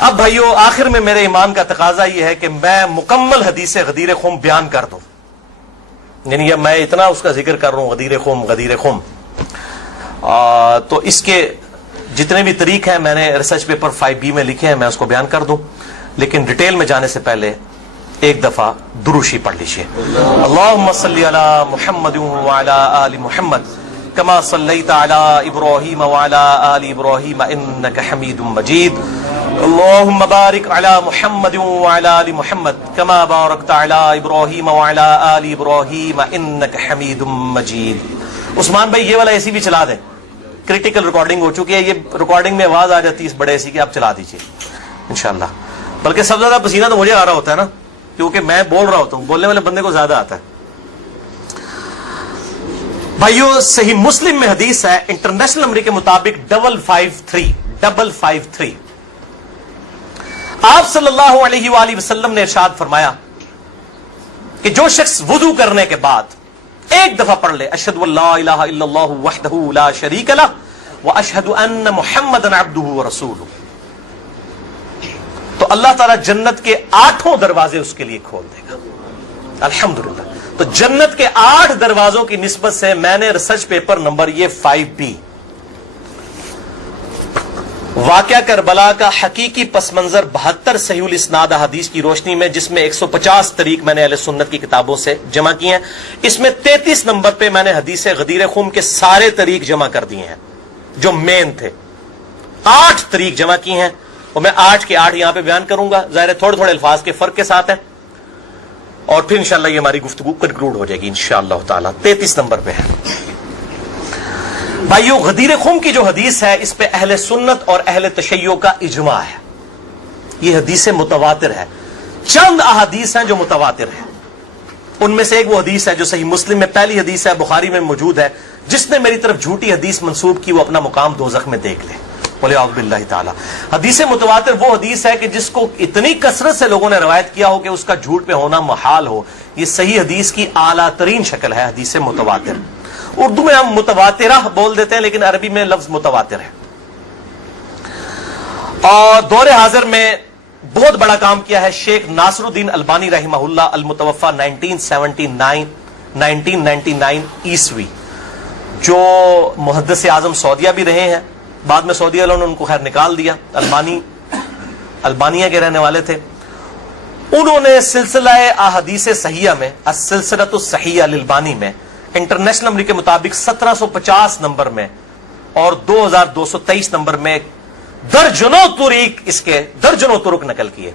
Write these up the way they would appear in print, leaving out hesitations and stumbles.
اب بھائیو آخر میں میرے ایمان کا تقاضا یہ ہے کہ میں مکمل حدیث غدیر خم بیان کر دوں، یعنی میں اتنا اس کا ذکر کر رہا ہوں غدیر خم، تو اس کے جتنے بھی طریق ہیں میں نے ریسرچ پیپر 5B میں لکھے ہیں، میں اس کو بیان کر دوں، لیکن ڈیٹیل میں جانے سے پہلے ایک دفعہ دروشی پڑھ لیجیے۔ اللہم صلی علی محمد وعلی آل محمد کما صلیت علی ابراہیم وعلی آل ابراہیم انک حمید مجید، اللہم بارک علی محمد وعلی آل محمد کما بارکت علی ابراہیم وعلی آل ابراہیم انک حمید مجید۔ عثمان بھائی یہ والا ایسی بھی چلا دیں، کریٹیکل ریکارڈنگ ہو چکی ہے، یہ ریکارڈنگ میں آواز آ جاتی ہے اس بڑے ایسی کہ آپ چلا دیجیے انشاءاللہ۔ بلکہ سب سے زیادہ پسینہ تو مجھے آ رہا ہوتا ہے نا، کیونکہ میں بول رہا ہوتا ہوں، بولنے والے بندے کو زیادہ آتا ہے۔ بھائیو صحیح مسلم میں حدیث ہے انٹرنیشنل نمبر کے مطابق 553 آپ صلی اللہ علیہ وآلہ وسلم نے ارشاد فرمایا کہ جو شخص وضو کرنے کے بعد ایک دفعہ پڑھ لے اشہد ان لا الہ الا اللہ وحدہ لا شریک لہ واشہد ان محمدا عبدہ ورسولہ، تو اللہ تعالیٰ جنت کے 8 دروازے اس کے لیے کھول دے گا۔ الحمدللہ، تو جنت کے 8 دروازوں کی نسبت سے میں نے ریسرچ پیپر نمبر یہ 5B واقعہ کربلا کا حقیقی پس منظر 72 صحیح الاسناد حدیث کی روشنی میں، جس میں 150 طریق میں نے اہل سنت کی کتابوں سے جمع کیے ہیں، اس میں 33 نمبر پہ میں نے حدیث غدیر خم کے سارے طریق جمع کر دیے ہیں جو مین تھے، 8 طریق جمع کیے ہیں، اور میں 8 کے 8 یہاں پہ بیان کروں گا، ظاہر تھوڑے تھوڑے الفاظ کے فرق کے ساتھ ہیں، اور پھر انشاءاللہ یہ ہماری گفتگو کنکلوڈ ہو جائے گی انشاءاللہ تعالی۔ 33 نمبر پہ ہے بھائیو غدیر خم کی جو حدیث ہے، اس پہ اہل سنت اور اہل تشیع کا اجماع ہے، یہ حدیث متواتر ہے۔ چند احادیث ہیں جو متواتر ہیں، ان میں سے ایک وہ حدیث ہے جو صحیح مسلم میں پہلی حدیث ہے، بخاری میں موجود ہے، جس نے میری طرف جھوٹی حدیث منسوب کی وہ اپنا مقام دوزخ میں دیکھ لے، بولے اعوذ باللہ تعالی۔ حدیث متواتر وہ حدیث ہے کہ جس کو اتنی کثرت سے لوگوں نے روایت کیا ہو کہ اس کا جھوٹ پہ ہونا محال ہو، یہ صحیح حدیث کی اعلیٰ ترین شکل ہے حدیث متواتر۔ اردو میں ہم متواترہ بول دیتے ہیں، لیکن عربی میں لفظ متواتر ہے۔ اور دور حاضر میں بہت بڑا کام کیا ہے شیخ ناصر الدین البانی رحمہ اللہ، المتوفى 1999 عیسوی، جو محدث اعظم سعودیہ بھی رہے ہیں، بعد میں سعودیہ والوں نے ان کو خیر نکال دیا، البانیہ کے رہنے والے تھے۔ انہوں نے سلسلہ احادیث صحیحہ میں، السلسلۃ الصحیحہ للبانی میں، انٹرنیشنل نمبر کے مطابق 1750 نمبر میں اور 2223 نمبر میں درجنوں طریق، اس کے درجنوں طرق نقل کیے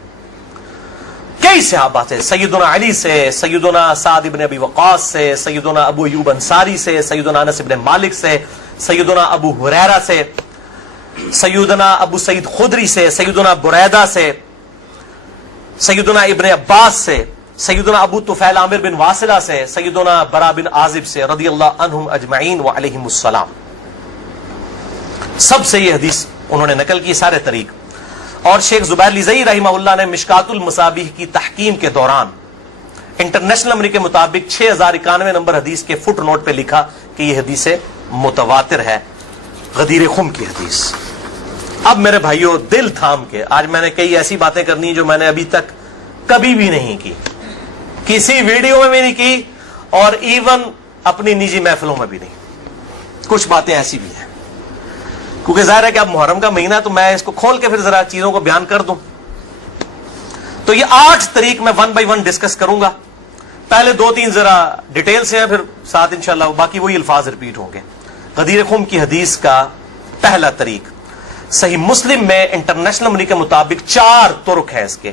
کئی صحابہ سے، سیدنا علی سے، سیدنا سعد بن ابی وقاص سے، سیدنا ابو ایوب انصاری سے، سیدنا انس بن مالک سے، سیدنا ابو ہریرہ سے، سیدنا ابو سعید خدری سے، سیدنا بریدہ سے، سیدنا ابن عباس سے، سیدنا ابو طفیل عامر بن واصلہ سے، سیدنا برا بن عازب سے رضی اللہ عنہم اجمعین وعلیہم السلام، سب سے یہ حدیث انہوں نے نقل کی سارے طریق۔ اور شیخ زبیر لیزئی رحمہ اللہ نے مشکات المصابیح کی تحکیم کے دوران انٹرنیشنل نمبر کے مطابق 6091 نمبر حدیث کے فٹ نوٹ پہ لکھا کہ یہ حدیث متواتر ہے، غدیر خم کی حدیث۔ اب میرے بھائیوں دل تھام کے، آج میں نے کئی ایسی باتیں کرنی جو میں نے ابھی تک کبھی بھی نہیں کی، کسی ویڈیو میں بھی نہیں کی، اور ایون اپنی نجی محفلوں میں بھی نہیں۔ کچھ باتیں ایسی بھی ہیں کیونکہ ظاہر ہے کہ اب محرم کا مہینہ، تو میں اس کو کھول کے پھر ذرا چیزوں کو بیان کر دوں۔ تو یہ 8 طریق میں 1 بائی 1 ڈسکس کروں گا، پہلے 2-3 ذرا ڈیٹیل سے ہیں، پھر ساتھ انشاءاللہ باقی وہی الفاظ ریپیٹ ہوں گے۔ غدیر خم کی حدیث کا پہلا طریق صحیح مسلم میں انٹرنیشنل نمبر کے مطابق 4 طرق ہیں اس کے،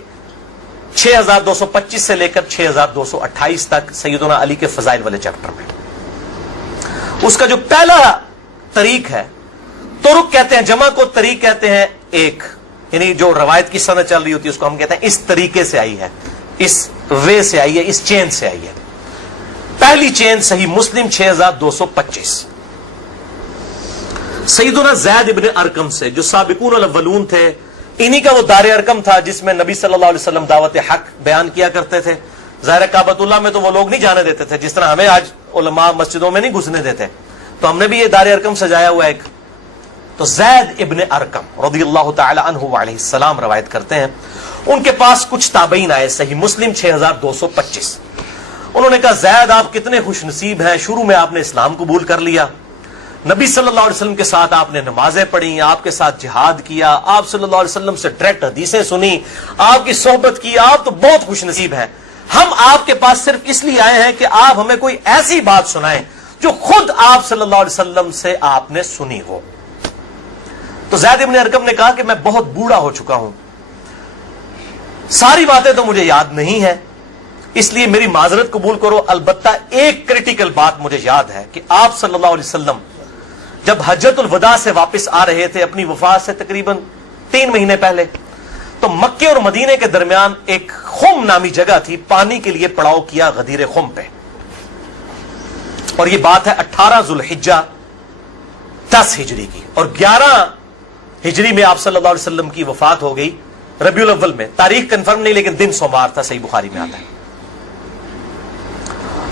6225 سے لے کر 6228 تک، سیدنا علی کے فضائل والے چیپٹر میں۔ اس کا جو پہلا طریق ہے، طرق کہتے ہیں جمع کو، طریق کہتے ہیں ایک، یعنی جو روایت کی سند چل رہی ہوتی ہے اس کو ہم کہتے ہیں اس طریقے سے آئی ہے، اس وے سے آئی ہے، اس چین سے آئی ہے۔ پہلی چین صحیح مسلم 6225 سیدنا زید ابن ارقم سے، جو سابقون الاولون تھے، انہی کا وہ دار ارقم تھا جس میں نبی صلی اللہ علیہ وسلم دعوت حق بیان کیا کرتے تھے۔ ظاہر کعبۃ اللہ میں تو وہ لوگ نہیں جانے دیتے تھے، جس طرح ہمیں آج علماء مسجدوں میں نہیں گھسنے دیتے، تو ہم نے بھی یہ دار ارقم سجایا ہوا ایک، تو زید ابن ارقم رضی اللہ تعالی عنہ علیہ السلام روایت کرتے ہیں، ان کے پاس کچھ تابعین آئے، صحیح مسلم 6225۔ انہوں نے کہا زید آپ کتنے خوش نصیب ہیں، شروع میں آپ نے اسلام قبول کر لیا، نبی صلی اللہ علیہ وسلم کے ساتھ آپ نے نمازیں پڑھی، آپ کے ساتھ جہاد کیا، آپ صلی اللہ علیہ وسلم سے ڈائریکٹ حدیثیں سنی، آپ کی صحبت کی، آپ تو بہت خوش نصیب ہیں۔ ہم آپ کے پاس صرف اس لیے آئے ہیں کہ آپ ہمیں کوئی ایسی بات سنائیں جو خود آپ صلی اللہ علیہ وسلم سے آپ نے سنی ہو۔ تو زید ابن ارقم نے کہا کہ میں بہت بوڑھا ہو چکا ہوں، ساری باتیں تو مجھے یاد نہیں ہیں، اس لیے میری معذرت قبول کرو، البتہ ایک کریٹیکل بات مجھے یاد ہے کہ آپ صلی اللہ علیہ وسلم جب حجۃ الوداع سے واپس آ رہے تھے اپنی وفات سے تقریباً 3 مہینے پہلے، تو مکے اور مدینے کے درمیان ایک خم نامی جگہ تھی، پانی کے لیے پڑاؤ کیا غدیر خم پہ، اور یہ بات ہے 18 ذوالحجہ 10 ہجری کی، اور 11 ہجری میں آپ صلی اللہ علیہ وسلم کی وفات ہو گئی ربیع الاول میں، تاریخ کنفرم نہیں لیکن دن سوموار تھا، صحیح بخاری میں آتا ہے۔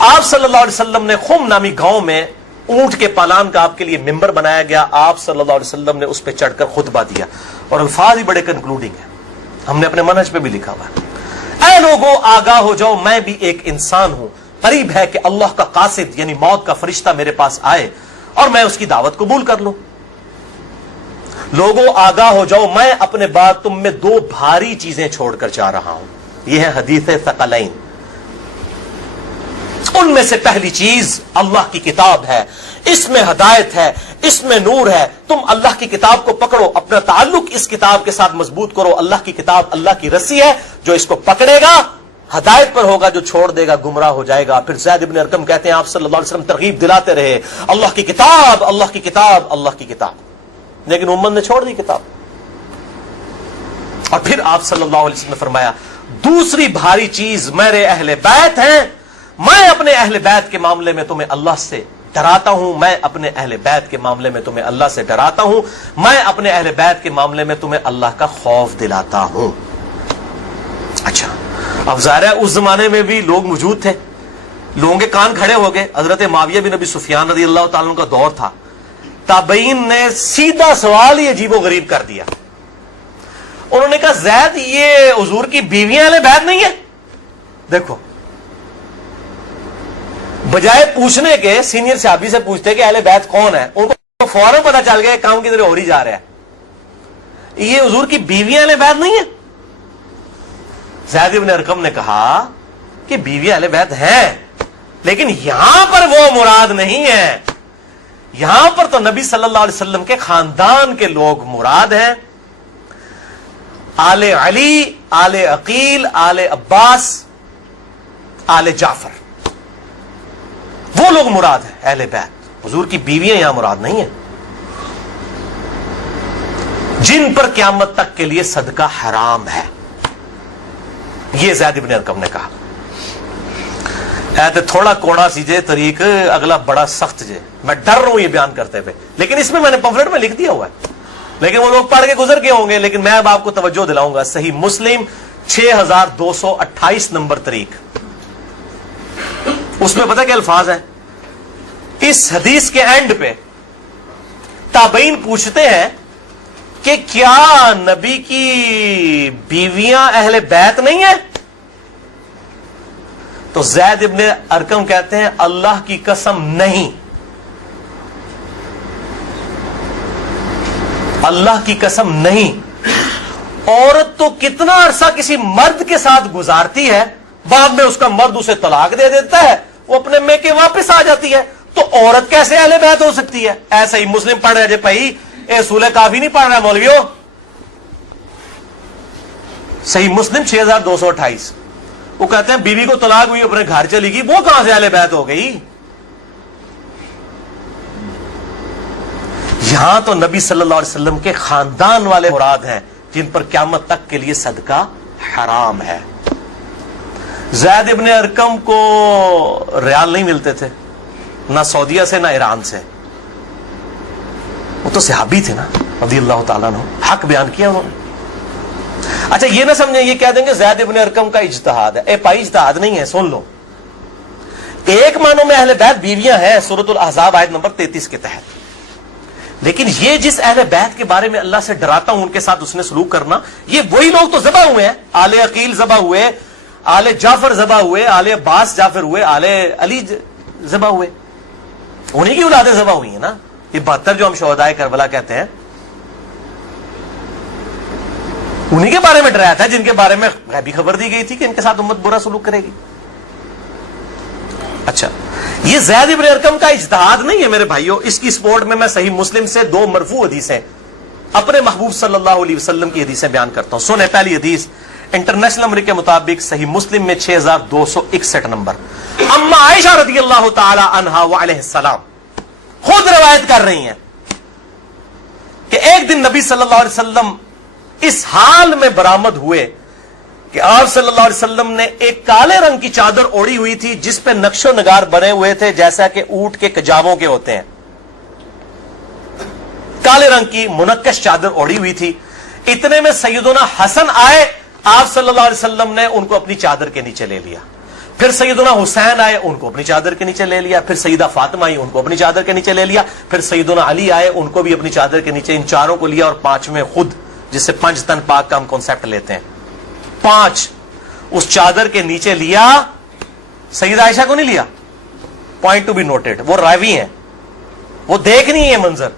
آپ صلی اللہ علیہ وسلم نے خم نامی گاؤں میں اونٹ کے پالان کا آپ کے لیے ممبر بنایا گیا، آپ صلی اللہ علیہ وسلم نے اس پہ چڑھ کر خطبہ دیا، اور الفاظ ہی بڑے کنکلوڈنگ ہیں، ہم نے اپنے منہج پہ بھی لکھا ہوا ہے، اے لوگوں آگاہ ہو جاؤ، میں بھی ایک انسان ہوں، قریب ہے کہ اللہ کا قاصد یعنی موت کا فرشتہ میرے پاس آئے اور میں اس کی دعوت قبول کر لوں۔ لوگوں آگاہ ہو جاؤ، میں اپنے بعد تم میں 2 بھاری چیزیں چھوڑ کر جا رہا ہوں، یہ ہے حدیث ثقلین۔ ان میں سے پہلی چیز اللہ کی کتاب ہے، اس میں ہدایت ہے، اس میں نور ہے، تم اللہ کی کتاب کو پکڑو، اپنا تعلق اس کتاب کے ساتھ مضبوط کرو، اللہ کی کتاب اللہ کی رسی ہے، جو اس کو پکڑے گا ہدایت پر ہوگا، جو چھوڑ دے گا گمراہ ہو جائے گا۔ پھر زید ابن ارقم کہتے ہیں آپ صلی اللہ علیہ وسلم ترغیب دلاتے رہے، اللہ کی کتاب، اللہ کی کتاب، اللہ کی کتاب، لیکن امت نے چھوڑ دی کتاب۔ اور پھر آپ صلی اللہ علیہ وسلم نے فرمایا دوسری بھاری چیز میرے اہل بیت ہیں، میں اپنے اہل بیت کے معاملے میں تمہیں اللہ سے ڈراتا ہوں، میں اپنے اہل بیت کے معاملے میں تمہیں اللہ سے ڈراتا ہوں، میں اپنے اہل بیت کے معاملے میں تمہیں اللہ کا خوف دلاتا ہوں۔ اچھا، اب ظاہر ہے اس زمانے میں بھی لوگ موجود تھے، لوگوں کے کان کھڑے ہو گئے، حضرت معاویہ بن ابی سفیان رضی اللہ تعالیٰ عنہ کا دور تھا، تابعین نے سیدھا سوال ہی عجیب و غریب کر دیا، انہوں نے کہا زید یہ حضور کی بیویاں اہل بیت نہیں ہیں؟ دیکھو، بجائے پوچھنے کے سینئر صحابی سے پوچھتے کہ اہل بیت کون ہے، ان کو فوراً پتا چل گیا کام کی طرح ہو ہی جا رہا ہے، یہ حضور کی بیویاں اہل بیت نہیں ہیں۔ زید بن ارقم نے کہا کہ بیویاں اہل بیت ہیں، لیکن یہاں پر وہ مراد نہیں ہے، یہاں پر تو نبی صلی اللہ علیہ وسلم کے خاندان کے لوگ مراد ہیں، آل علی، آل عقیل، آل عباس، آل جعفر، وہ لوگ مراد ہیں اہل بیت، حضور کی بیویاں یہاں مراد نہیں ہیں، جن پر قیامت تک کے لیے صدقہ حرام ہے، یہ زید بن ارقم نے کہا۔ ایتے تھوڑا کوڑا سی جے طریق، اگلا بڑا سخت جے، میں ڈر رہا ہوں یہ بیان کرتے ہوئے، لیکن اس میں نے پمفلٹ میں لکھ دیا ہوا ہے، لیکن وہ لوگ پڑھ کے گزر گئے ہوں گے، لیکن میں اب آپ کو توجہ دلاؤں گا۔ صحیح مسلم 6228 نمبر طریق، اس میں پتہ کیا الفاظ ہیں؟ اس حدیث کے اینڈ پہ تابعین پوچھتے ہیں کہ کیا نبی کی بیویاں اہل بیت نہیں ہیں؟ تو زید ابن ارقم کہتے ہیں اللہ کی قسم نہیں، اللہ کی قسم نہیں، عورت تو کتنا عرصہ کسی مرد کے ساتھ گزارتی ہے، بعد میں اس کا مرد اسے طلاق دے دیتا ہے، وہ اپنے میکے واپس آ جاتی ہے، تو عورت کیسے اہل بیت ہو سکتی ہے؟ ایسا ہی مسلم پڑھ رہے جے بھائی، اصول کافی نہیں پڑھ رہا مولویوں، صحیح مسلم 6228، وہ کہتے ہیں بیوی کو طلاق ہوئی اپنے گھر چلی گئی، وہ کہاں سے اہل بیت ہو گئی؟ یہاں تو نبی صلی اللہ علیہ وسلم کے خاندان والے مراد ہیں، جن پر قیامت تک کے لیے صدقہ حرام ہے۔ زید ابن ارقم کو ریال نہیں ملتے تھے، نہ سعودیہ سے نہ ایران سے، وہ تو صحابی تھے نا رضی اللہ تعالیٰ عنہ، حق بیان کیا انہوں نے۔ اچھا یہ نہ سمجھیں یہ کہہ دیں کہ زید ابن ارقم کا اجتہاد ہے، اے بھائی اجتہاد نہیں ہے، سن لو، ایک معنوں میں اہل بیت بیویاں ہیں سورۃ الاحزاب آیت نمبر 33 کے تحت، لیکن یہ جس اہل بیت کے بارے میں اللہ سے ڈراتا ہوں ان کے ساتھ اس نے سلوک کرنا، یہ وہی لوگ تو ذبح ہوئے ہیں، آل عقیل ذبح ہوئے، آل جعفر ذبح ہوئے، آل عباس جعفر ہوئے، آل علی ذبح ہوئے، انہی کی اولادیں ذبح ہوئی ہیں نا. یہ 72 جو ہم شہدائے کربلا کہتے ہیں انہی کے بارے میں ڈرایا تھا، جن کے بارے میں غیبی خبر دی گئی تھی کہ ان کے ساتھ امت برا سلوک کرے گی. اچھا، یہ زید ابن ارقم کا اجتہاد نہیں ہے میرے بھائیوں، اس کی سپورٹ میں صحیح مسلم سے 2 مرفوع حدیثیں اپنے محبوب صلی اللہ علیہ وسلم کی حدیثیں بیان کرتا ہوں. سنیں پہلی حدیث انٹرنیشنل نمبر کے مطابق صحیح مسلم میں 6261 نمبر. اما عائشہ رضی اللہ تعالی عنہا وعلیہ السلام خود روایت کر رہی ہیں کہ ایک دن نبی صلی اللہ علیہ وسلم اس حال میں برآمد ہوئے کہ آپ صلی اللہ علیہ وسلم نے ایک کالے رنگ کی چادر اوڑھی ہوئی تھی جس پہ نقش و نگار بنے ہوئے تھے جیسا کہ اونٹ کے کجاووں کے ہوتے ہیں. کالے رنگ کی منقش چادر اوڑھی ہوئی تھی. اتنے میں سیدنا حسن آئے، آپ صلی اللہ علیہ وسلم نے ان کو اپنی چادر کے نیچے لے لیا. پھر سیدنا حسین آئے، ان کو اپنی چادر کے نیچے لے لیا. پھر سیدہ فاطمہ آئی، ان کو اپنی چادر کے نیچے لے لیا. پھر سیدنا علی آئے، ان کو بھی اپنی چادر کے نیچے، ان چاروں کو لیا. اور 5ویں خود، جس سے 5 تن پاک کا ہم کانسیپٹ لیتے ہیں، 5 اس چادر کے نیچے لیا. سیدہ عائشہ کو نہیں لیا. پوائنٹ ٹو بی نوٹڈ، وہ راوی ہیں، وہ دیکھ نہیں ہے منظر.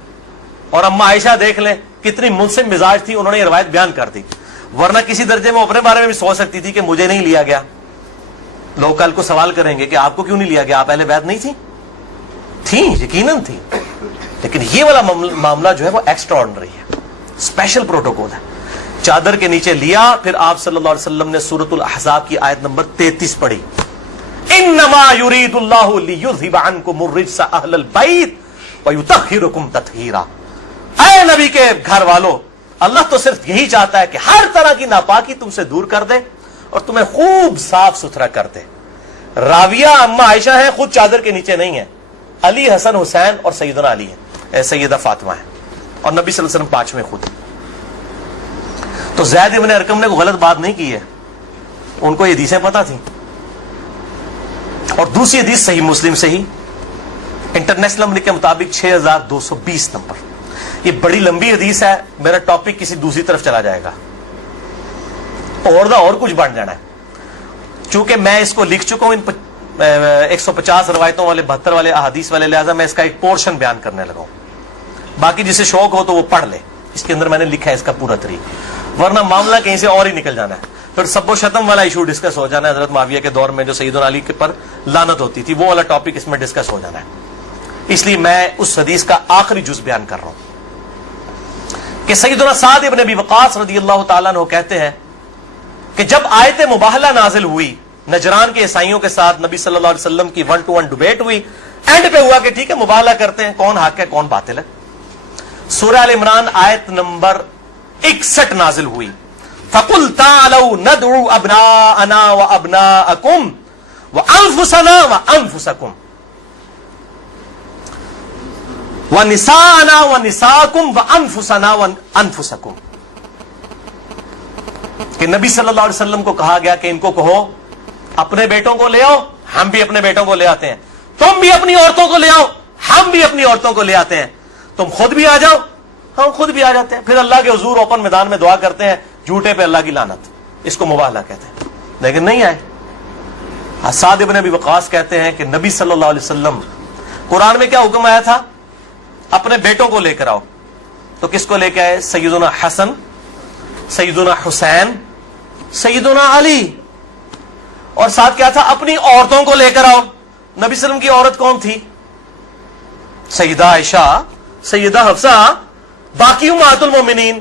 اور اما عائشہ دیکھ لیں کتنی منصف مزاج تھی، انہوں نے یہ روایت بیان کر دی. ورنہ کسی درجے میں اپنے بارے میں بھی سوچ سکتی تھی کہ مجھے نہیں لیا گیا. لوگ کل کو سوال کریں گے کہ آپ کو کیوں نہیں لیا گیا، آپ اہل بیت نہیں تھیں، یقیناً تھی. لیکن یہ والا معاملہ جو ہے وہ ایکسٹرا آرڈنری ہے، اسپیشل پروٹوکول ہے. چادر کے نیچے لیا. پھر آپ صلی اللہ علیہ وسلم نے سورۃ الاحزاب کی آیت نمبر 33 پڑھی، انما یرید اللہ لیذھب عنکم الرجس اہل البیت ویطہرکم تطہیرا. اے نبی کے گھر والو، اللہ تو صرف یہی چاہتا ہے کہ ہر طرح کی ناپاکی تم سے دور کر دے اور تمہیں خوب صاف ستھرا کر دے. راویہ اما عائشہ ہیں، خود چادر کے نیچے نہیں ہے. علی، حسن، حسین اور سیدنا علی ہیں، سیدہ فاطمہ ہیں، اور نبی صلی اللہ علیہ وسلم 5ویں خود. تو زید ابن ارقم نے کوئی غلط بات نہیں کی ہے، ان کو یہ حدیثیں پتہ تھیں. اور دوسری حدیث صحیح مسلم سے ہی انٹرنیشنل نمبر کے مطابق 6220 نمبر. یہ بڑی لمبی حدیث ہے، میرا ٹاپک کسی دوسری طرف چلا جائے گا اور کچھ بن جانا ہے. چونکہ میں اس کو لکھ چکا ہوں ان 150 روایتوں والے 72 والے احادیث والے، لہذا میں اس کا ایک پورشن بیان کرنے لگا ہوں. باقی جسے شوق ہو تو وہ پڑھ لے، اس کے اندر میں نے لکھا ہے اس کا پورا طریقہ، ورنہ معاملہ کہیں سے اور ہی نکل جانا ہے. پھر سب و شتم والا ایشو ڈسکس ہو جانا ہے، حضرت معاویہ کے دور میں جو سیدنا علی کے پر لعنت ہوتی تھی، وہ والا ٹاپک اس میں ڈسکس ہو جانا ہے. اس لیے میں اس حدیث کا آخری جز بیان کر رہا ہوں کہ سیدنا سعد ابن ابی وقاص رضی اللہ تعالیٰ عنہ کہتے ہیں کہ جب آیت مباہلہ نازل ہوئی نجران کے عیسائیوں کے ساتھ، نبی صلی اللہ علیہ وسلم کی 1-to-1 ڈبیٹ ہوئی. اینڈ پہ ہوا کہ ٹھیک ہے مباہلہ کرتے ہیں، کون حق ہے کون باطل ہے. سورہ ال عمران آیت نمبر 61 نازل ہوئی، فَقُلْ تَعَالَوْا نَدْعُوا أَبْنَاءَنَا وَأَبْنَاءَكُمْ وَأَنفُسَنَا وَأَنفُسَكُمْ وَنِسَاءَنَا وَنِسَاءَكُمْ وَأَنفُسَنَا وَأَنفُسَكُمْ. کہ نبی صلی اللہ علیہ وسلم کو کہا گیا کہ ان کو کہو اپنے بیٹوں کو لے آؤ، ہم بھی اپنے بیٹوں کو لے آتے ہیں. تم بھی اپنی عورتوں کو لے آؤ، ہم بھی اپنی عورتوں کو لے آتے ہیں. تم خود بھی آ جاؤ، ہم خود بھی آ جاتے ہیں. پھر اللہ کے حضور اوپن میدان میں دعا کرتے ہیں، جھوٹے پہ اللہ کی لعنت. اس کو مباہلہ کہتے ہیں. لیکن نہیں آئے. سعد ابن ابی وقاص کہتے ہیں کہ نبی صلی اللہ علیہ وسلم، قرآن میں کیا حکم آیا تھا؟ اپنے بیٹوں کو لے کر آؤ. تو کس کو لے کے آئے؟ سیدنا حسن، سیدنا حسین، سیدنا علی. اور ساتھ کیا تھا؟ اپنی عورتوں کو لے کر آؤ. نبی صلی اللہ علیہ وسلم کی عورت کون تھی؟ سیدہ عائشہ، سیدہ حفصہ، باقی امہات المومنین.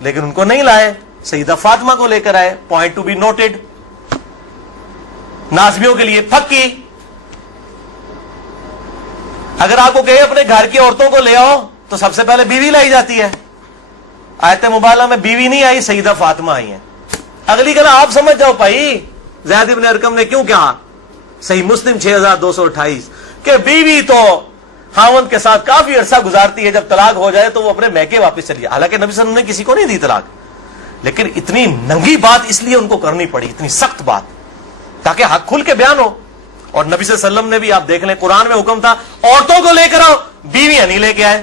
لیکن ان کو نہیں لائے، سیدہ فاطمہ کو لے کر آئے. Point to be noted. نازبیوں کے لیے پکی. اگر آپ کو کہے اپنے گھر کی عورتوں کو لے آؤ تو سب سے پہلے بیوی لائی جاتی ہے. آیت مباہلہ میں بیوی نہیں آئی، سیدہ فاطمہ آئی ہیں. اگلی کہنا آپ سمجھ جاؤ بھائی زید ابن ارقم نے کیوں کہا، صحیح مسلم 6228، کہ بیوی تو خاوند کے ساتھ کافی عرصہ گزارتی ہے، جب طلاق ہو جائے تو وہ اپنے میکے واپس چلی جائے. حالانکہ نبی صلی اللہ علیہ وسلم نے کسی کو نہیں دی طلاق، لیکن اتنی ننگی بات اس لیے ان کو کرنی پڑی، اتنی سخت بات، تاکہ حق کھل کے بیان ہو. اور نبی صلی اللہ علیہ وسلم نے بھی آپ دیکھ لیں قرآن میں حکم تھا عورتوں کو لے کر آؤ، بیویاں نہیں لے کے آئے.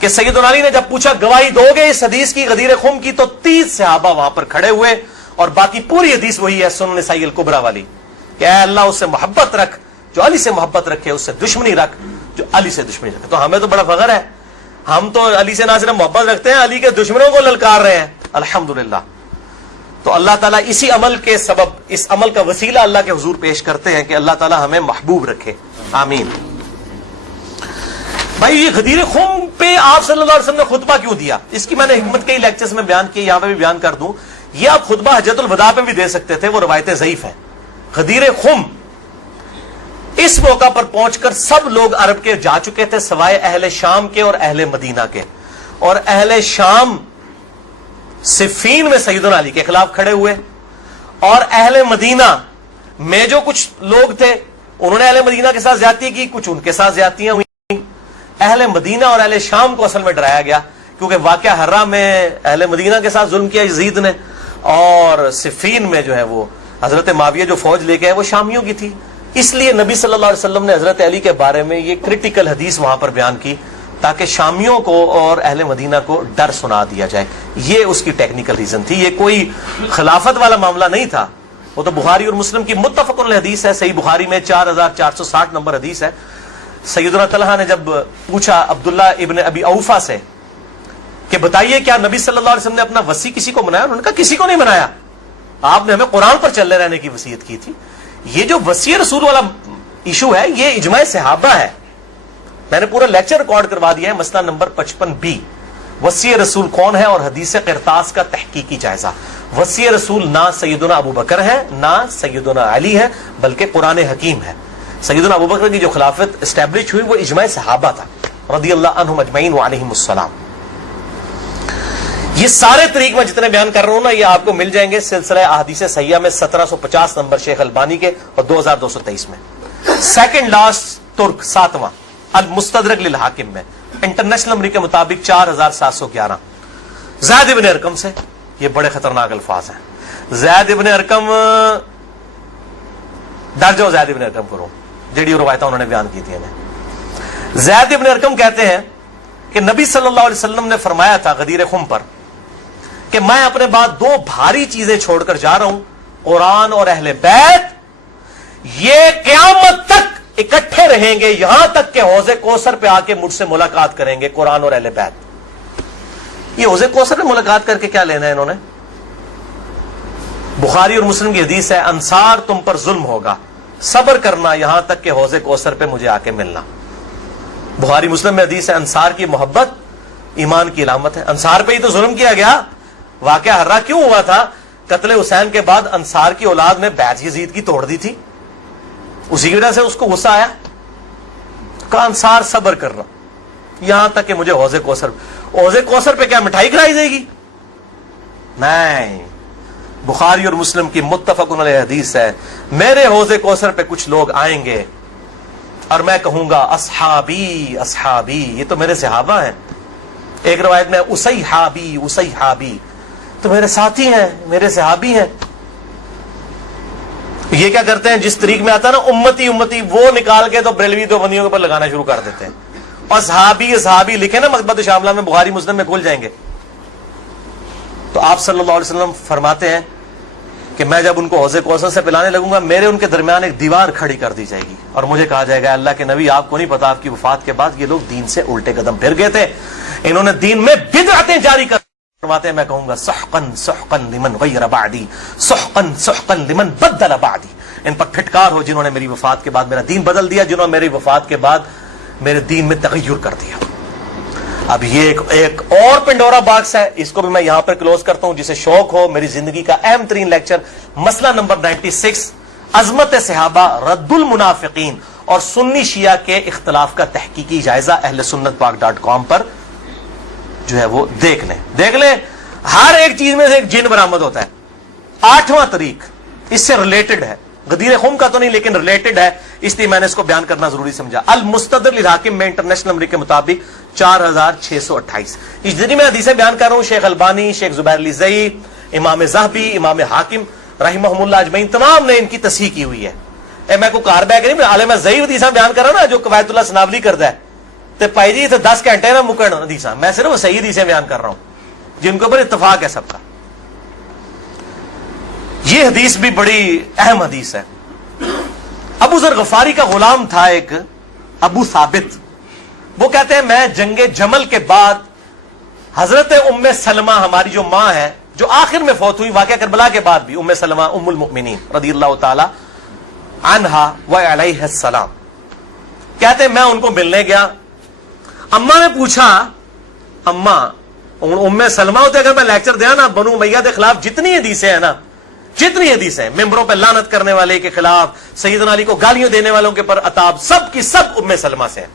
کہ سیدنا علی نے جب پوچھا گواہی دو گے اس حدیث کی غدیر خم کی، تو 30 صحابہ وہاں پر کھڑے ہوئے، اور باقی پوری حدیث وہی ہے سنن نسائی الکبریٰ والی کہ اے اللہ اس سے محبت رکھ جو علی سے محبت رکھے، اس سے دشمنی رکھ جو علی سے دشمنی رکھے۔ تو ہمیں تو بڑا فخر ہے، ہم تو علی سے نہ صرف محبت رکھتے ہیں، علی کے دشمنوں کو للکار رہے ہیں، الحمدللہ۔ تو اللہ تعالیٰ اسی عمل کے سبب، اس عمل کا وسیلہ اللہ کے حضور پیش کرتے ہیں کہ اللہ تعالیٰ ہمیں محبوب رکھے، آمین۔ بھائی یہ غدیر خم پہ آپ صلی اللہ علیہ وسلم نے خطبہ کیوں دیا؟ اس کی میں نے حکمت کئی لیکچرز میں بیان کی، یہاں پہ بھی بیان کر دوں۔ یہ آپ خطبہ حجۃ الوداع پہ بھی دے سکتے تھے، وہ روایتیں ضعیف ہیں۔ غدیر خم اس موقع پر پہنچ کر سب لوگ عرب کے جا چکے تھے سوائے اہل شام کے اور اہل مدینہ کے، اور اہل شام صفین میں سیدنا علی کے خلاف کھڑے ہوئے، اور اہل مدینہ میں جو کچھ لوگ تھے انہوں نے اہل مدینہ کے ساتھ زیادتی کی، کچھ ان کے ساتھ زیادتیاں ہوئی۔ اہل مدینہ اور اہل شام کو اصل میں ڈرایا گیا، کیونکہ واقعہ ہرہ میں اہل مدینہ کے ساتھ ظلم کیا یزید نے، اور صفین میں جو ہے وہ حضرت معاویہ جو فوج لے کے آئے وہ شامیوں کی تھی۔ اس لیے نبی صلی اللہ علیہ وسلم نے حضرت علی کے بارے میں یہ کرٹیکل حدیث وہاں پر بیان کی تاکہ شامیوں کو اور اہل مدینہ کو ڈر سنا دیا جائے۔ یہ اس کی ٹیکنیکل ریزن تھی، یہ کوئی خلافت والا معاملہ نہیں تھا۔ وہ تو بخاری اور مسلم کی متفق علیہ حدیث ہے، صحیح بخاری میں 4460 نمبر حدیث ہے۔ سیدنا طلحہ نے جب پوچھا عبداللہ ابن ابی اوفا سے کہ بتائیے کیا نبی صلی اللہ علیہ وسلم نے اپنا وصی کسی کو بنایا؟ انہوں نے کہا کسی کو نہیں بنایا، آپ نے ہمیں قرآن پر چلے رہنے کی وصیت کی تھی۔ یہ جو وصی رسول والا ایشو ہے یہ اجماع صحابہ ہے، میں نے پورا لیکچر ریکارڈ کروا دیا ہے، مسئلہ نمبر 55B، وصی رسول کون ہے اور حدیث قرطاس کا تحقیقی جائزہ۔ وصی رسول نہ سیدنا ابو بکر ہے نہ سیدنا علی ہے، بلکہ قرآن حکیم ہے۔ سیدنا ابو بکر کی جو خلافت اسٹیبلش ہوئی وہ اجماع صحابہ تھا رضی اللہ عنہم اجمعین وعلیہم السلام۔ یہ سارے طریق میں جتنے بیان کر رہا ہوں نا یہ آپ کو مل جائیں گے سلسلہ احادیث صحیحہ میں 1750 نمبر شیخ البانی کے اور 2223 میں۔ سیکنڈ لاسٹ ترک 7واں المستدرک للحاکم میں انٹرنیشنل نمبر کے مطابق 4711 زید ابن ارقم سے۔ یہ بڑے خطرناک الفاظ ہیں۔ زید ابن ارقم ڈر جاؤ، زید ابن ارقم کرو جیڑی روایتیں انہوں نے بیان کی تھی ہمیں۔ زید ابن ارقم کہتے ہیں کہ نبی صلی اللہ علیہ وسلم نے فرمایا تھا غدیر خم پر کہ میں اپنے بعد 2 بھاری چیزیں چھوڑ کر جا رہا ہوں، قرآن اور اہل بیت، یہ قیامت تک اکٹھے رہیں گے یہاں تک کہ حوض کوثر پہ آ کے مجھ سے ملاقات کریں گے، قرآن اور اہل بیت۔ یہ حوض کوثر پہ ملاقات کر کے کیا لینا ہے انہوں نے؟ بخاری اور مسلم کی حدیث ہے انصار تم پر ظلم ہوگا، صبر کرنا یہاں تک کہ حوض کوثر پہ مجھے آ کے ملنا۔ بخاری مسلم میں حدیث ہے انصار کی محبت ایمان کی علامت ہے۔ انصار پہ ہی تو ظلم کیا گیا، واقعہ ہرہ کیوں ہوا تھا؟ قتل حسین کے بعد انصار کی اولاد نے بیعت یزید کی توڑ دی تھی، اسی کی وجہ سے اس کو غصہ آیا، کہا انصار صبر کرنا یہاں تک کہ مجھے حوض کوثر پہ کیا مٹھائی کھلائی جائے گی؟ نہیں، بخاری اور مسلم کی متفق علیہ حدیث ہے میرے حوض کوثر پہ کچھ لوگ آئیں گے اور میں کہوں گا اصحابی اصحابی، یہ تو میرے صحابہ ہیں۔ ایک روایت میں اسیحابی اسیحابی، تو میرے ساتھی ہیں، میرے صحابی ہیں۔ یہ کیا کرتے ہیں جس طریق میں آتا ہے نا امتی امتی، وہ نکال کے تو بریلوی دو بندیوں کے اوپر لگانا شروع کر دیتے ہیں، اور صحابی صحابی لکھے نا مکتبۃ شاملہ میں بخاری مسلم میں کھول جائیں گے۔ تو آپ صلی اللہ علیہ وسلم فرماتے ہیں کہ میں جب ان کو حوض کوثر سے پلانے لگوں گا میرے ان کے درمیان ایک دیوار کھڑی کر دی جائے گی، اور مجھے کہا جائے گا اللہ کے نبی آپ کو نہیں پتا آپ کی وفات کے بعد یہ لوگ دین سے الٹے قدم پھر گئے تھے، انہوں نے دین میں بدعتیں جاری کر فرماتے ہیں میں کہوں گا سحقن سحقن لمن غیر بعدی سحقن سحقن لمن بدل بعدی، ان پر پھٹکار ہو جنہوں نے میری وفات کے بعد میرا دین بدل دیا، جنہوں نے میری وفات کے بعد میرے دین میں تغیر کر دیا۔ اب یہ ایک اور پنڈورا باکس ہے، اس کو بھی میں یہاں پر کلوز کرتا ہوں، جسے شوق ہو میری زندگی کا اہم ترین لیکچر مسئلہ نمبر 96 عظمت صحابہ رد المنافقین اور سنی شیعہ کے اختلاف کا تحقیقی جائزہ اہل سنت پاک.com پر جو ہے وہ دیکھ لیں۔ ہر ایک چیز میں سے ایک جن برآمد ہوتا ہے۔ 8واں طریق اس سے ریلیٹڈ ہے، غدیر خم کا تو نہیں لیکن ریلیٹڈ ہے، اس لیے میں نے اس کو بیان کرنا ضروری سمجھا۔ المستدرک للحاکم میں انٹرنیشنل نمبر کے مطابق 4628، اس جتنی میں حدیثیں بیان کر رہا ہوں شیخ البانی، شیخ زبیر علی زئی، امام ذہبی، امام حاکم رحمہم اللہ اجمعین تمام نے ان کی تصحیح کی ہوئی ہے۔ میں کوئی کار بیگ نہیں، عالم ضعیف حدیثیں بیان کر رہا نا جو قواعد اللہ سناولی کرتا ہے، تو بھائی جی 10 گھنٹے نہ مکن حدیثاں، میں صرف صحیح حدیثیں بیان کر رہا ہوں جن کے اوپر اتفاق ہے سب کا. یہ حدیث بھی بڑی اہم حدیث ہے. ابو ذر غفاری کا غلام تھا ایک ابو ثابت، وہ کہتے ہیں میں جنگ جمل کے بعد حضرت ام سلمہ ہماری جو ماں ہے جو آخر میں فوت ہوئی واقعہ کربلا کے بعد بھی، ام سلمہ ام المؤمنین رضی اللہ تعالی عنہا و علیہ السلام، کہتے ہیں میں ان کو ملنے گیا. اما نے پوچھا، اما ام سلمہ ہوتے اگر میں لیکچر دیا نا بنو امیہ کے خلاف جتنی حدیثیں ہیں نا، جتنی حدیثیں ممبروں پہ لعنت کرنے والے کے خلاف، سیدنا علی کو گالیاں دینے والوں کے پر عتاب، سب کی سب ام سلمہ سے ہیں.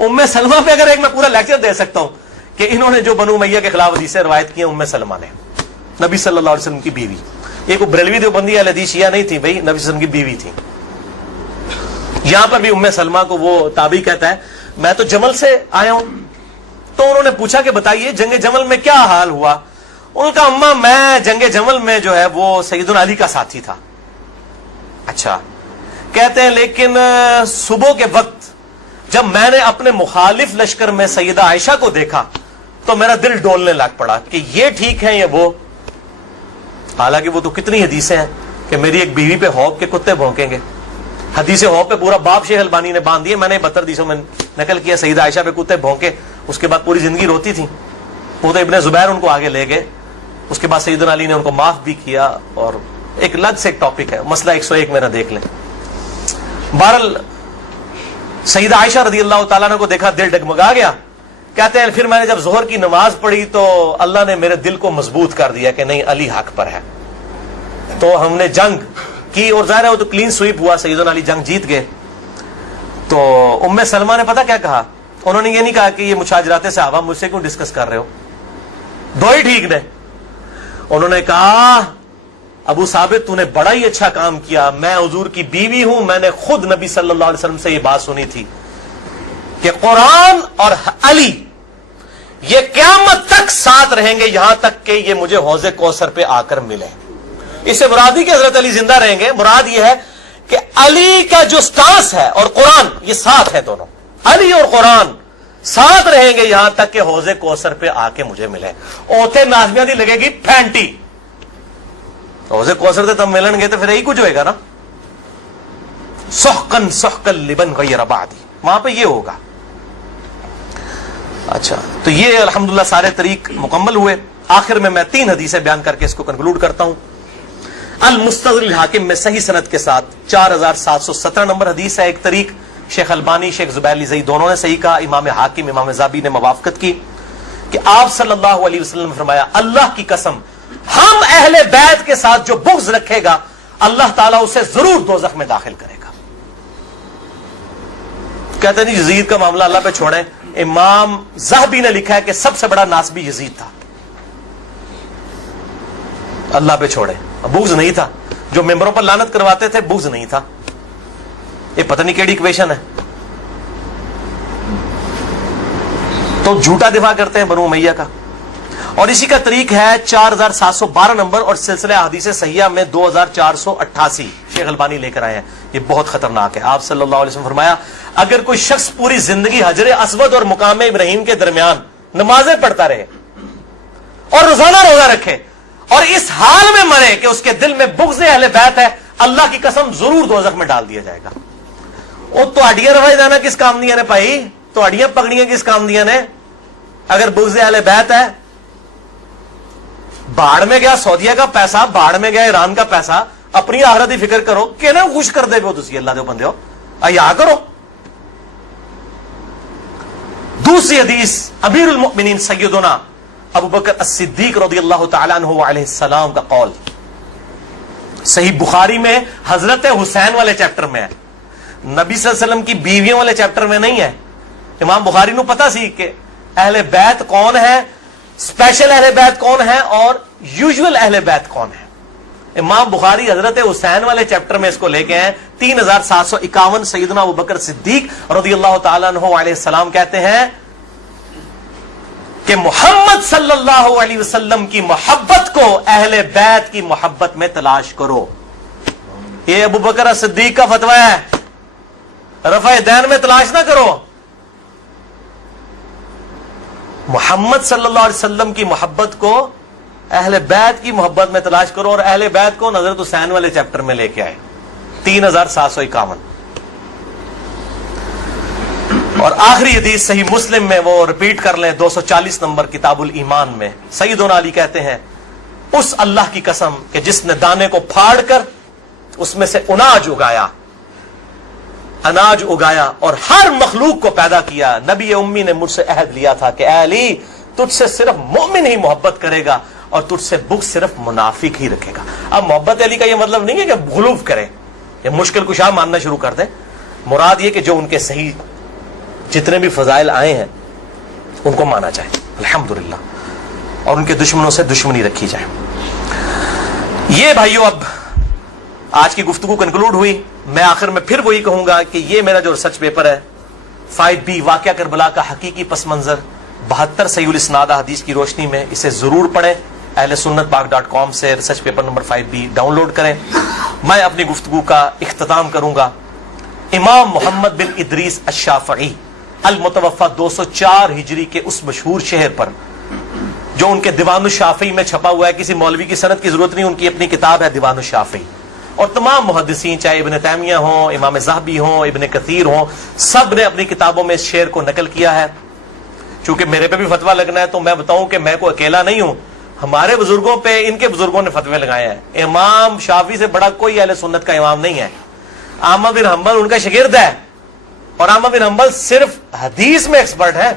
ام سلمہ پہ اگر ایک میں پورا لیکچر دے سکتا ہوں کہ انہوں نے جو بنو امیہ کے خلاف حدیثیں روایت کی ہیں ام سلمہ نے، نبی صلی اللہ علیہ وسلم کی بیوی. یہ کوئی بریلوی دیوبندی اہل حدیث شیعہ نہیں تھی بھائی، نبی صلی اللہ علیہ وسلم کی بیوی تھی. یہاں پر بھی ام سلمہ کو وہ تابعی کہتا ہے میں تو جمل سے آیا ہوں. تو انہوں نے پوچھا کہ بتائیے جنگ جمل میں کیا حال ہوا. ان کا اماں میں جنگ جمل میں جو ہے وہ سیدنا علی کا ساتھی تھا. اچھا، کہتے ہیں لیکن صبح کے وقت جب میں نے اپنے مخالف لشکر میں سیدہ عائشہ کو دیکھا تو میرا دل ڈولنے لگ پڑا کہ یہ ٹھیک ہے یا وہ. حالانکہ وہ تو کتنی حدیثیں ہیں کہ میری ایک بیوی پہ خوف کے کتے بھونکیں گے. حدیث خوف پہ پورا باب شیخ البانی نے باندھ دیا. میں نے 72 حدیثوں میں نقل کیا سیدہ عائشہ پہ کتے بھونکے، اس کے بعد پوری زندگی روتی تھی. وہ تو ابن زبیر ان کو آگے لے گئے، اس کے بعد سیدنا علی نے ان کو معاف بھی کیا. اور ایک الگ سے ایک ٹاپک ہے، مسئلہ 101 میرا دیکھ لیں. بہرحال سیدہ عائشہ رضی اللہ تعالیٰ عنہ کو دیکھا دل ڈگمگا گیا. کہتے ہیں پھر میں نے جب ظہر کی نماز پڑھی تو اللہ نے میرے دل کو مضبوط کر دیا کہ نہیں علی حق پر ہے. تو ہم نے جنگ کی اور ظاہر ہے وہ تو کلین سویپ ہوا، سیدنا علی جنگ جیت گئے. تو ام سلمہ نے پتا کیا کہا؟ انہوں نے یہ نہیں کہا کہ یہ مشاجرات صحابہ مجھ سے کیوں ڈسکس کر رہے ہو، دو ہی ٹھیک نے. انہوں نے کہا ابو ثابت تو نے بڑا ہی اچھا کام کیا، میں حضور کی بیوی ہوں، میں نے خود نبی صلی اللہ علیہ وسلم سے یہ بات سنی تھی کہ قرآن اور علی یہ قیامت تک ساتھ رہیں گے یہاں تک کہ یہ مجھے حوض کوثر پہ آ کر ملے. اس سے مراد ہی کہ حضرت علی زندہ رہیں گے، مراد یہ ہے کہ علی کا جو سٹانس ہے اور قرآن یہ ساتھ ہے، دونوں علی اور قرآن ساتھ رہیں گے یہاں تک کہ حوض کوثر پہ آ کے مجھے ملے. اوتھے نازمیاں دی لگے گی پھینٹی، حوض کوثر سے تب ملن گے تو پھر یہی کچھ ہوئے گا نا. سحقن سحقن لبن غیر بعدی، وہاں پہ یہ ہوگا. اچھا، تو یہ الحمدللہ سارے طریق مکمل ہوئے. آخر میں 3 حدیثیں بیان کر کے اس کو کنکلوڈ کرتا ہوں. المستدرک الحاکم میں صحیح سند کے ساتھ 4717 نمبر حدیث ہے. ایک طریق شیخ البانی شیخ زبیر علی زئی دونوں نے صحیح کہا، امام حاکم امام ذابی نے موافقت کی کہ آپ صلی اللہ علیہ وسلم نے فرمایا اللہ کی قسم ہم اہل بیت کے ساتھ جو بغض رکھے گا اللہ تعالیٰ اسے ضرور دوزخ میں داخل کرے گا. کہتے ہیں یزید کا معاملہ اللہ پہ چھوڑیں. امام ذہبی نے لکھا ہے کہ سب سے بڑا ناسبی یزید تھا، اللہ پہ چھوڑیں. بغض نہیں تھا، جو ممبروں پر لعنت کرواتے تھے بغض نہیں تھا. یہ پتہ نہیں کیڑی ایکویشن ہے. تو جھوٹا دفاع کرتے ہیں بنو امیہ کا. اور اسی کا طریق ہے 4712 نمبر اور سلسلہ حدیث صحیحہ میں 2488 شیخ البانی لے کر آئے ہیں. یہ بہت خطرناک ہے. آپ صلی اللہ علیہ وسلم فرمایا اگر کوئی شخص پوری زندگی حجر اسود اور مقام ابراہیم کے درمیان نمازیں پڑھتا رہے اور روزانہ روزہ رکھے اور اس حال میں مرے کہ اس کے دل میں بغض اہل بیت ہے، اللہ کی قسم ضرور دوزخ میں ڈال دیا جائے گا. وہ تو اڈیاں روائی دینا کس کام دیا نے بھائی؟ تو اڈیاں پکڑیاں کس کام دیا نے؟ اگر بغض اہل بیت ہے، باڑ میں گیا سعودیہ کا پیسہ، باڑ میں گیا ایران کا پیسہ، اپنی آخرت کی فکر کرو کہ نا خوش کر دے پو تسی اللہ دے بندے ہو، آیا کرو. دوسری حدیث امیر المؤمنین سیدنا ابو بکر الصدیق رضی اللہ تعالیٰ عنہ علیہ السلام کا قول صحیح بخاری میں حضرت حسین والے چیپٹر میں ہے، نبی صلی اللہ علیہ وسلم کی بیویوں والے چیپٹر میں نہیں ہے. امام بخاری نو پتا سی کہ اہل بیت کون ہے، اسپیشل اہل بیت کون ہے اور یوزول اہل بیت کون ہے. امام بخاری حضرت حسین والے چیپٹر میں اس کو لے کے ہیں. 3751 سیدنا ابو بکر صدیق رضی اللہ تعالیٰ عنہ علیہ السلام کہتے ہیں کہ محمد صلی اللہ علیہ وسلم کی محبت کو اہل بیت کی محبت میں تلاش کرو. یہ ابو بکر صدیق کا فتویٰ ہے، رفع دین میں تلاش نہ کرو. محمد صلی اللہ علیہ وسلم کی محبت کو اہل بیت کی محبت میں تلاش کرو، اور اہل بیت کو حضرت حسین والے چیپٹر میں لے کے آئے 3751. اور آخری حدیث صحیح مسلم میں وہ ریپیٹ کر لیں 240 نمبر کتاب الایمان میں. سیدنا علی کہتے ہیں اس اللہ کی قسم کہ جس نے دانے کو پھاڑ کر اس میں سے اناج اگایا اور ہر مخلوق کو پیدا کیا، نبی امی نے مجھ سے عہد لیا تھا کہ اے علی تجھ سے صرف مومن ہی محبت کرے گا اور تجھ سے بغض صرف منافق ہی رکھے گا. اب محبت علی کا یہ مطلب نہیں ہے کہ غلوف کرے یا مشکل کشا ماننا شروع کر دیں. مراد یہ کہ جو ان کے صحیح جتنے بھی فضائل آئے ہیں ان کو مانا جائے الحمدللہ، اور ان کے دشمنوں سے دشمنی رکھی جائے. یہ بھائیو اب آج کی گفتگو کنکلوڈ ہوئی. میں آخر میں پھر وہی کہوں گا کہ یہ میرا جو ریسرچ پیپر ہے 5B واقعہ کربلا کا حقیقی پس منظر 72 صحیح الاسناد حدیث کی روشنی میں، اسے ضرور پڑھیں. اہل سنت پاک.com سے research paper number 5B download کریں. میں اپنی گفتگو کا اختتام کروں گا امام محمد بن ادریس الشافعی المتوفى 204 ہجری کے اس مشہور شہر پر جو ان کے دیوان الشافعی میں چھپا ہوا ہے. کسی مولوی کی سند کی ضرورت نہیں، ان کی اپنی کتاب ہے دیوان الشافعی. اور تمام محدثین چاہے ابن تیمیہ ہوں، امام ذہبی ہوں، ابن کثیر ہوں، سب نے اپنی کتابوں میں اس شعر کو نقل کیا ہے. چونکہ میرے پہ بھی فتویٰ لگنا ہے تو میں بتاؤں کہ میں کوئی اکیلا نہیں ہوں، ہمارے بزرگوں پہ ان کے بزرگوں نے فتوے لگائے ہیں. امام شافعی سے بڑا کوئی اہل سنت کا امام نہیں ہے. احمد بن حنبل ان کا شاگرد ہے، اور احمد بن حنبل صرف حدیث میں ایکسپرٹ ہے.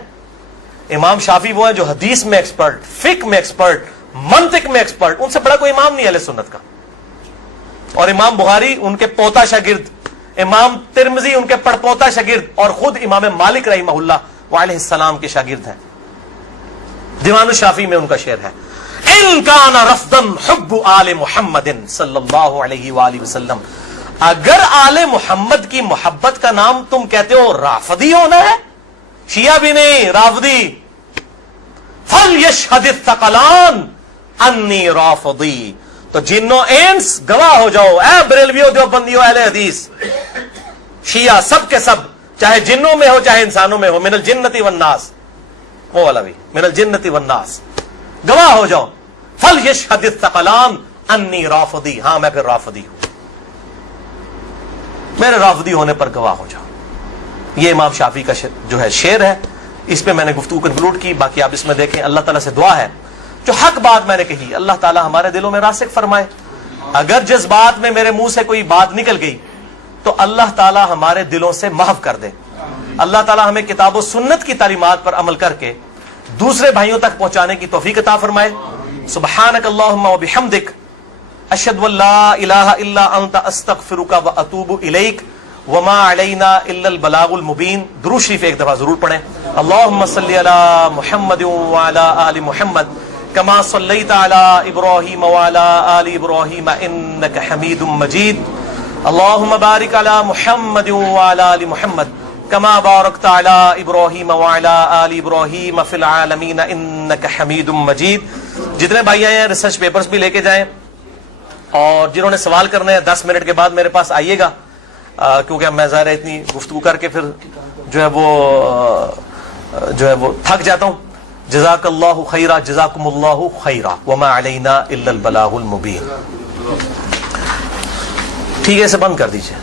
امام شافعی وہ ہیں جو حدیث میں ایکسپرٹ، فقہ میں ایکسپرٹ، منطق میں ایکسپرٹ. ان سے بڑا کوئی امام نہیں اہل سنت کا. اور امام بخاری ان کے پوتا شاگرد، امام ترمذی ان کے پڑپوتا شاگرد، اور خود امام مالک رحمہ اللہ وعلیہ السلام کے شاگرد ہیں. دیوان الشافعی میں ان کا شعر ہے ان کان رفضا حب آل محمد صلی اللہ علیہ وآلہ وسلم. اگر آل محمد کی محبت کا نام تم کہتے ہو رافضی ہونا ہے، شیعہ بھی نہیں رافضی، فَلْيَشْهَدِ الثَّقَلَانِ أَنِّي رَافِضِي. تو جنوں انس گواہ ہو جاؤ، اے بریلویو دیوبندیو اہل حدیث شیعہ سب کے سب، چاہے جنوں میں ہو چاہے انسانوں میں ہو، من الجنت والناس، وہ والا بھی من الجنت والناس، گواہ ہو جاؤ. فَلْيَشْهَدِ الثَّقَلَانِ أَنِّي رَافِضِي. ہاں میں پھر رافضی ہوں، میرے رافضی ہونے پر گواہ ہو جاؤ. یہ امام شافعی کا جو ہے شعر ہے. اس پہ میں نے گفتگو کنکلوڈ کی. باقی آپ اس میں دیکھیں. اللہ تعالیٰ سے دعا ہے جو حق بات میں نے کہی اللہ تعالیٰ ہمارے دلوں میں راسخ فرمائے. اگر جس بات میں میرے منہ سے کوئی بات نکل گئی تو اللہ تعالیٰ ہمارے دلوں سے محو کر دے. اللہ تعالیٰ ہمیں کتاب و سنت کی تعلیمات پر عمل کر کے دوسرے بھائیوں تک پہنچانے کی توفیق عطا فرمائے. سبحانک اللہم و بحمدک اشہد ان لا الہ الا انت استغفرک و اتوب الیک وما علینا الا البلاغ المبین. درود شریف ایک دفعہ ضرور پڑھیں. اللہم صلی علی محمد وعلی آل محمد کما صلیت علی ابراہیم وعلی آل ابراہیم انک حمید مجید. اللہم بارک علی محمد وعلی آل محمد کما بارکت علی ابراہیم وعلی آل ابراہیم فی العالمین انک حمید مجید. جتنے بھائی آئے ہیں ریسرچ پیپرز بھی لے کے جائیں، اور جنہوں نے سوال کرنے ہیں 10 منٹ کے بعد میرے پاس آئیے گا، کیونکہ میں ظاہر ہے اتنی گفتگو کر کے پھر جو ہے وہ تھک جاتا ہوں. جزاک اللہ خیرا، جزاکم اللہ خیرا، وما علینا الا البلاغ المبین. ٹھیک ہے، اسے بند کر دیجیے.